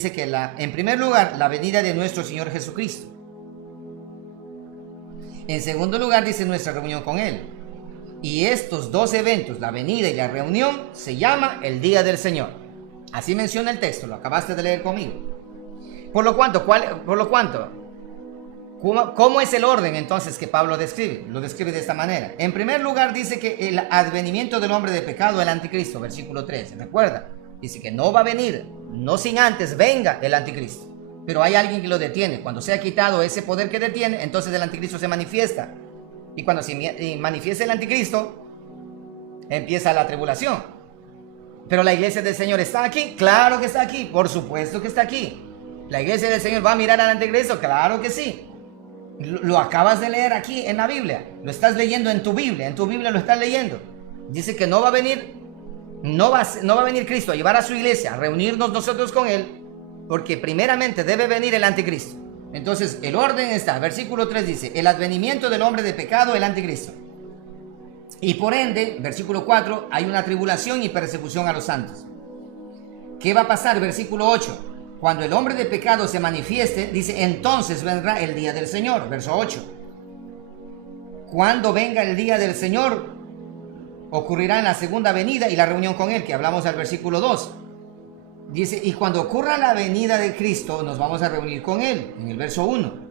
dice que en primer lugar, la venida de nuestro Señor Jesucristo. En segundo lugar, dice nuestra reunión con Él. Y estos dos eventos, la venida y la reunión, se llama el día del Señor. Así menciona el texto, lo acabaste de leer conmigo. Por lo cuanto, ¿cómo es el orden entonces que Pablo describe? Lo describe de esta manera. En primer lugar, dice que el advenimiento del hombre de pecado, el anticristo, versículo 13. Recuerda, dice que no va a venir, no sin antes venga el anticristo. Pero hay alguien que lo detiene. Cuando sea quitado ese poder que detiene, entonces el anticristo se manifiesta. Y cuando se manifiesta el anticristo, empieza la tribulación. Pero la iglesia del Señor está aquí. Claro que está aquí. Por supuesto que está aquí. La iglesia del Señor va a mirar al anticristo. Claro que sí. Lo acabas de leer aquí en la Biblia. Lo estás leyendo en tu Biblia. En tu Biblia lo estás leyendo. Dice que no va a venir. No va a venir Cristo a llevar a su iglesia, a reunirnos nosotros con Él. Porque primeramente debe venir el anticristo. Entonces el orden está, versículo 3 dice, el advenimiento del hombre de pecado, el anticristo. Y por ende, versículo 4, hay una tribulación y persecución a los santos. ¿Qué va a pasar? Versículo 8, cuando el hombre de pecado se manifieste, dice, entonces vendrá el día del Señor. Verso 8, cuando venga el día del Señor, ocurrirá en la segunda venida y la reunión con Él, que hablamos al versículo 2. Dice, y cuando ocurra la venida de Cristo, nos vamos a reunir con Él, en el verso 1.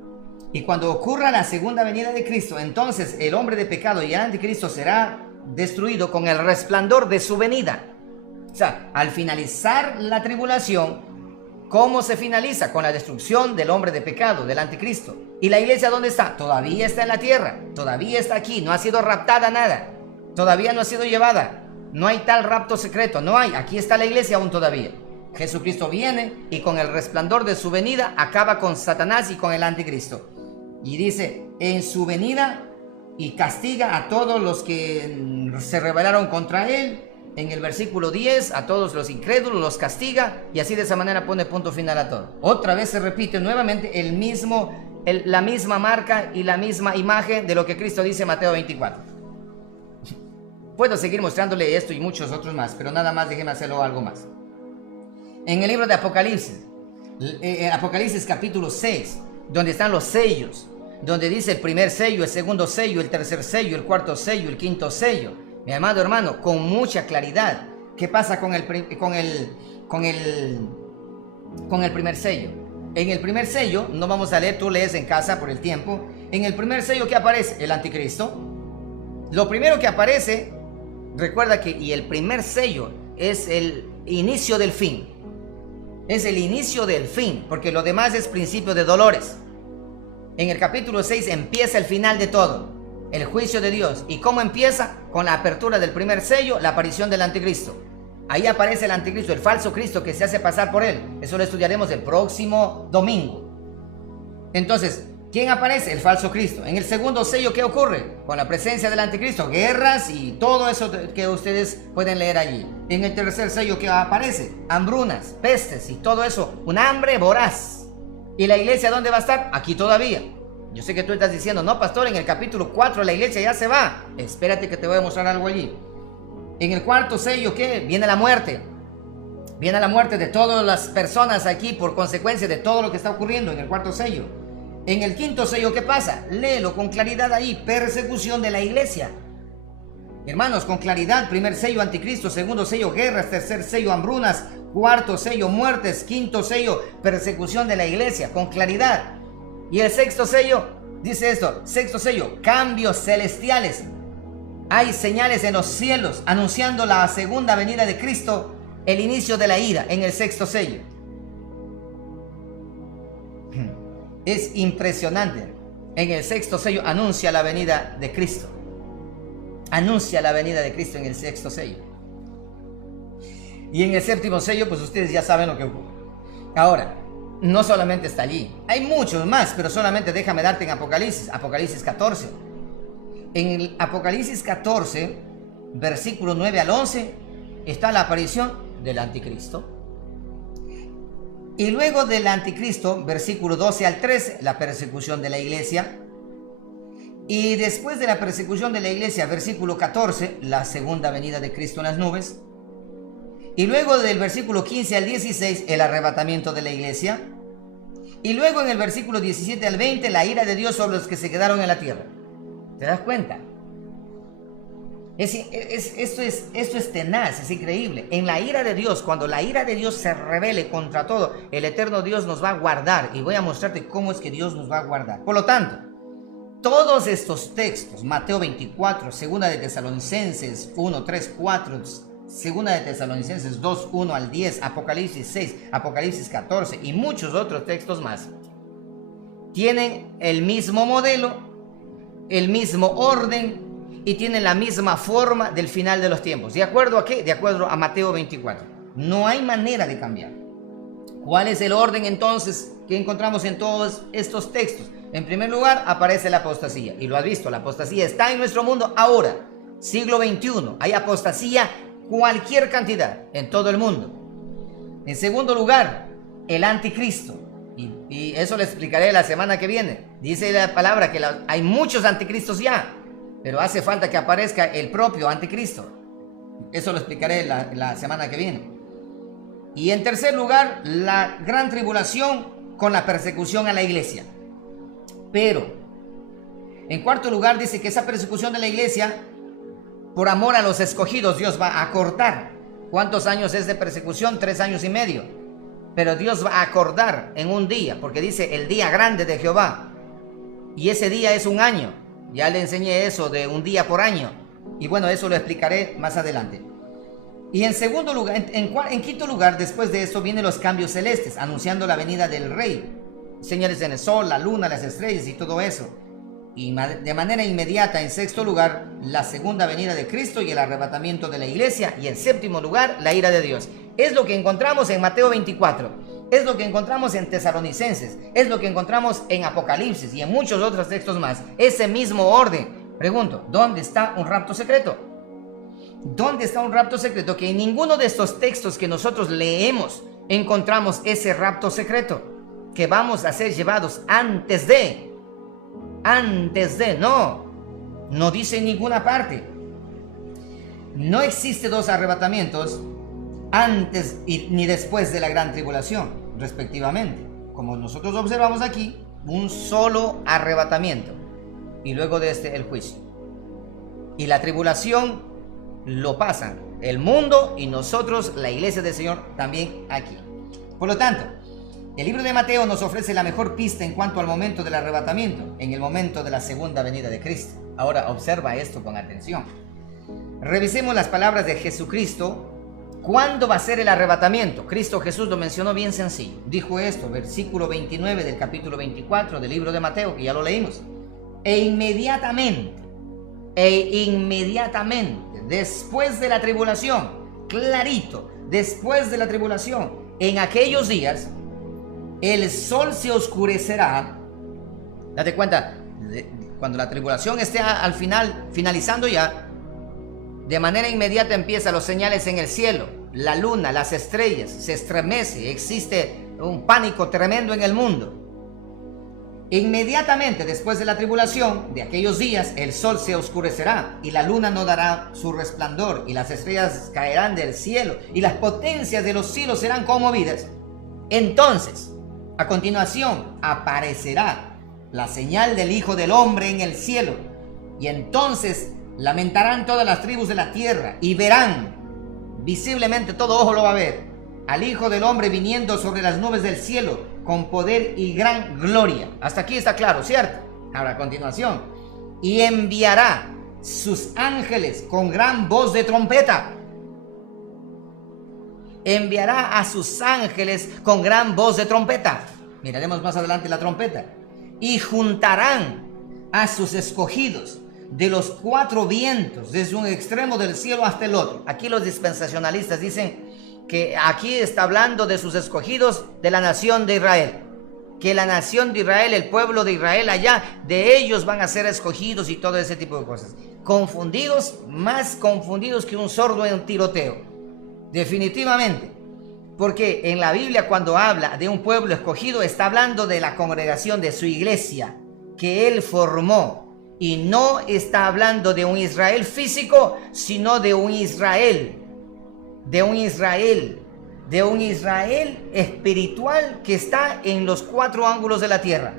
Y cuando ocurra la segunda venida de Cristo, entonces el hombre de pecado y el anticristo será destruido con el resplandor de su venida. O sea, al finalizar la tribulación, ¿cómo se finaliza? Con la destrucción del hombre de pecado, del anticristo. ¿Y la iglesia dónde está? Todavía está en la tierra, todavía está aquí, no ha sido raptada nada, todavía no ha sido llevada. No hay tal rapto secreto, no hay, aquí está la iglesia aún todavía. Jesucristo viene y con el resplandor de su venida acaba con Satanás y con el anticristo. Y dice, en su venida, y castiga a todos los que se rebelaron contra Él. En el versículo 10, a todos los incrédulos los castiga y así de esa manera pone punto final a todo. Otra vez se repite nuevamente la misma marca y la misma imagen de lo que Cristo dice en Mateo 24. Puedo seguir mostrándole esto y muchos otros más, pero nada más déjeme hacerlo algo más. En el libro de Apocalipsis, Apocalipsis capítulo 6, donde están los sellos, donde dice el primer sello, el segundo sello, el tercer sello, el cuarto sello, el quinto sello. Mi amado hermano, con mucha claridad, ¿qué pasa con el primer sello? En el primer sello, no vamos a leer, tú lees en casa por el tiempo. En el primer sello, ¿qué aparece? El anticristo. Lo primero que aparece, recuerda que y el primer sello es el inicio del fin. Es el inicio del fin, porque lo demás es principio de dolores. En el capítulo 6 empieza el final de todo, el juicio de Dios. ¿Y cómo empieza? Con la apertura del primer sello, la aparición del anticristo. Ahí aparece el anticristo, el falso Cristo que se hace pasar por él. Eso lo estudiaremos el próximo domingo. Entonces, ¿quién aparece? El falso Cristo. En el segundo sello, ¿qué ocurre? Con la presencia del anticristo, guerras y todo eso que ustedes pueden leer allí. En el tercer sello, ¿qué aparece? Hambrunas, pestes y todo eso, un hambre voraz. ¿Y la iglesia dónde va a estar? Aquí todavía. Yo sé que tú estás diciendo, no pastor, en el capítulo 4 la iglesia ya se va. Espérate que te voy a mostrar algo allí. En el cuarto sello, ¿qué? Viene la muerte. Viene la muerte de todas las personas aquí por consecuencia de todo lo que está ocurriendo en el cuarto sello. En el quinto sello, ¿qué pasa? Léelo con claridad ahí, persecución de la iglesia. Hermanos, con claridad, primer sello anticristo, segundo sello guerras, tercer sello hambrunas, cuarto sello muertes, quinto sello persecución de la iglesia, con claridad. Y el sexto sello, dice esto, sexto sello, cambios celestiales. Hay señales en los cielos anunciando la segunda venida de Cristo, el inicio de la ira en el sexto sello. Es impresionante. En el sexto sello anuncia la venida de Cristo. Anuncia la venida de Cristo en el sexto sello. Y en el séptimo sello, pues ustedes ya saben lo que ocurre. Ahora, no solamente está allí. Hay muchos más, pero solamente déjame darte en Apocalipsis 14. En el Apocalipsis 14, versículo 9 al 11, está la aparición del anticristo. Y luego del anticristo, versículo 12 al 13, la persecución de la iglesia. Y después de la persecución de la iglesia, versículo 14, la segunda venida de Cristo en las nubes. Y luego del versículo 15 al 16, el arrebatamiento de la iglesia. Y luego en el versículo 17 al 20, la ira de Dios sobre los que se quedaron en la tierra. ¿Te das cuenta? Esto es tenaz, es increíble. En la ira de Dios, cuando la ira de Dios se revele contra todo, el eterno Dios nos va a guardar. Y voy a mostrarte cómo es que Dios nos va a guardar. Por lo tanto, todos estos textos, Mateo 24, Segunda de Tesalonicenses 1, 3, 4, Segunda de Tesalonicenses 2, 1 al 10, Apocalipsis 6, Apocalipsis 14 y muchos otros textos más, tienen el mismo modelo, el mismo orden y tienen la misma forma del final de los tiempos. ¿De acuerdo a qué? De acuerdo a Mateo 24. No hay manera de cambiar. ¿Cuál es el orden entonces que encontramos en todos estos textos? En primer lugar, aparece la apostasía. Y lo has visto, la apostasía está en nuestro mundo ahora, siglo XXI. Hay apostasía cualquier cantidad en todo el mundo. En segundo lugar, el anticristo. Y eso le explicaré la semana que viene. Dice la palabra que hay muchos anticristos ya, pero hace falta que aparezca el propio anticristo. Eso lo explicaré la semana que viene. Y en tercer lugar, la gran tribulación con la persecución a la iglesia. Pero, en cuarto lugar, dice que esa persecución de la iglesia, por amor a los escogidos, Dios va a cortar. ¿Cuántos años es de persecución? 3 años y medio. Pero Dios va a acordar en un día, porque dice el día grande de Jehová. Y ese día es un año. Ya le enseñé eso de un día por año. Y bueno, eso lo explicaré más adelante. Y en segundo lugar, en quinto lugar, después de eso vienen los cambios celestes, anunciando la venida del Rey. Señales en el sol, la luna, las estrellas y todo eso. Y de manera inmediata, en sexto lugar, la segunda venida de Cristo y el arrebatamiento de la iglesia. Y en séptimo lugar, la ira de Dios. Es lo que encontramos en Mateo 24. Es lo que encontramos en Tesalonicenses. Es lo que encontramos en Apocalipsis y en muchos otros textos más. Ese mismo orden. Pregunto, ¿dónde está un rapto secreto? ¿Dónde está un rapto secreto? Que en ninguno de estos textos que nosotros leemos encontramos ese rapto secreto. Que vamos a ser llevados antes de, no dice en ninguna parte. No existe 2 arrebatamientos antes ni después de la gran tribulación, respectivamente. Como nosotros observamos aquí, un solo arrebatamiento y luego de este el juicio. Y la tribulación lo pasan el mundo y nosotros, la iglesia del Señor, también aquí. Por lo tanto, el libro de Mateo nos ofrece la mejor pista en cuanto al momento del arrebatamiento, en el momento de la segunda venida de Cristo. Ahora observa esto con atención. Revisemos las palabras de Jesucristo. ¿Cuándo va a ser el arrebatamiento? Cristo Jesús lo mencionó bien sencillo. Dijo esto, versículo 29 del capítulo 24 del libro de Mateo, que ya lo leímos. E inmediatamente, después de la tribulación, clarito, después de la tribulación, en aquellos días, el sol se oscurecerá. Date cuenta, cuando la tribulación esté al final, finalizando ya, de manera inmediata empiezan los señales en el cielo, la luna, las estrellas, se estremece, existe un pánico tremendo en el mundo. Inmediatamente después de la tribulación, de aquellos días, el sol se oscurecerá y la luna no dará su resplandor y las estrellas caerán del cielo y las potencias de los cielos serán conmovidas. Entonces, a continuación, aparecerá la señal del Hijo del Hombre en el cielo y entonces lamentarán todas las tribus de la tierra y verán, visiblemente todo ojo lo va a ver, al Hijo del Hombre viniendo sobre las nubes del cielo con poder y gran gloria. Hasta aquí está claro, ¿cierto? Ahora a continuación, y enviará sus ángeles con gran voz de trompeta. Enviará a sus ángeles con gran voz de trompeta. Miraremos más adelante la trompeta. Y juntarán a sus escogidos de los 4 vientos, desde un extremo del cielo hasta el otro. Aquí los dispensacionalistas dicen que aquí está hablando de sus escogidos de la nación de Israel. Que la nación de Israel, el pueblo de Israel allá, de ellos van a ser escogidos y todo ese tipo de cosas. Confundidos, más confundidos que un sordo en un tiroteo. Definitivamente. Porque en la Biblia cuando habla de un pueblo escogido está hablando de la congregación de su iglesia que él formó. Y no está hablando de un Israel físico, sino de un Israel de un Israel espiritual que está en los 4 ángulos de la tierra.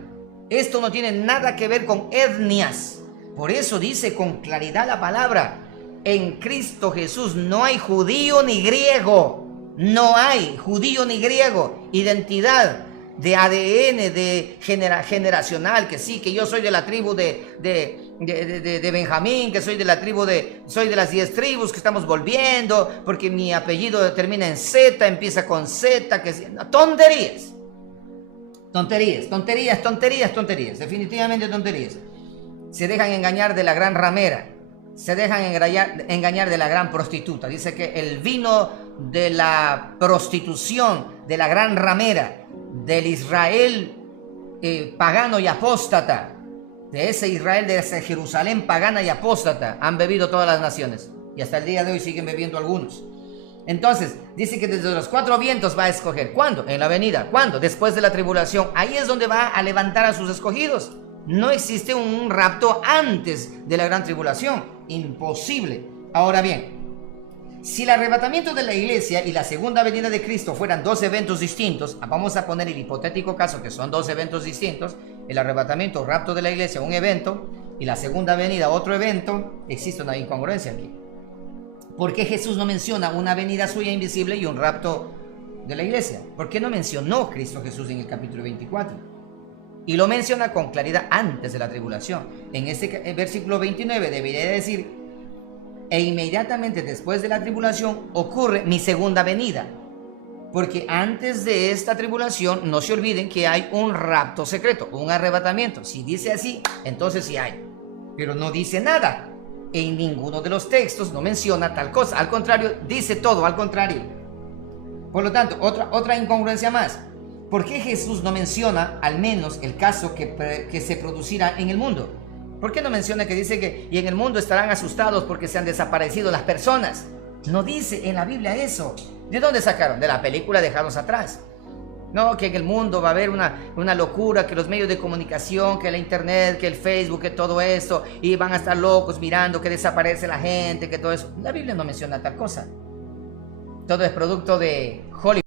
Esto no tiene nada que ver con etnias. Por eso dice con claridad la palabra: en Cristo Jesús no hay judío ni griego. No hay judío ni griego. Identidad de ADN, de generacional, que sí, que yo soy de la tribu de Benjamín, que soy de la tribu soy de las 10 tribus que estamos volviendo, porque mi apellido termina en Z, empieza con Z, que no, tonterías. Tonterías, definitivamente tonterías. Se dejan engañar de la gran ramera, se dejan engañar de la gran prostituta. Dice que el vino de la prostitución, de la gran ramera, del Israel pagano y apóstata, de ese Israel, de ese Jerusalén pagana y apóstata, han bebido todas las naciones, y hasta el día de hoy siguen bebiendo algunos. Entonces dice que desde los 4 vientos va a escoger. ¿Cuándo? En la venida. ¿Cuándo? Después de la tribulación. Ahí es donde va a levantar a sus escogidos. No existe un rapto antes de la gran tribulación. Imposible. Ahora bien, si el arrebatamiento de la iglesia y la segunda venida de Cristo fueran 2 eventos distintos, vamos a poner el hipotético caso que son 2 eventos distintos: el arrebatamiento o rapto de la iglesia, un evento, y la segunda venida, otro evento. Existe una incongruencia aquí. ¿Por qué Jesús no menciona una venida suya invisible y un rapto de la iglesia? ¿Por qué no mencionó Cristo Jesús en el capítulo 24? Y lo menciona con claridad antes de la tribulación. En este versículo 29 debería decir: e inmediatamente después de la tribulación ocurre mi segunda venida. Porque antes de esta tribulación, no se olviden que hay un rapto secreto, un arrebatamiento. Si dice así, entonces sí hay. Pero no dice nada. En ninguno de los textos no menciona tal cosa. Al contrario, dice todo al contrario. Por lo tanto, otra incongruencia más. ¿Por qué Jesús no menciona al menos el caso que se producirá en el mundo? ¿Por qué no menciona que dice que y en el mundo estarán asustados porque se han desaparecido las personas? No dice en la Biblia eso. ¿De dónde sacaron? De la película Dejados Atrás. No, que en el mundo va a haber una locura, que los medios de comunicación, que la internet, que el Facebook, que todo esto, y van a estar locos mirando que desaparece la gente, que todo eso. La Biblia no menciona tal cosa. Todo es producto de Hollywood.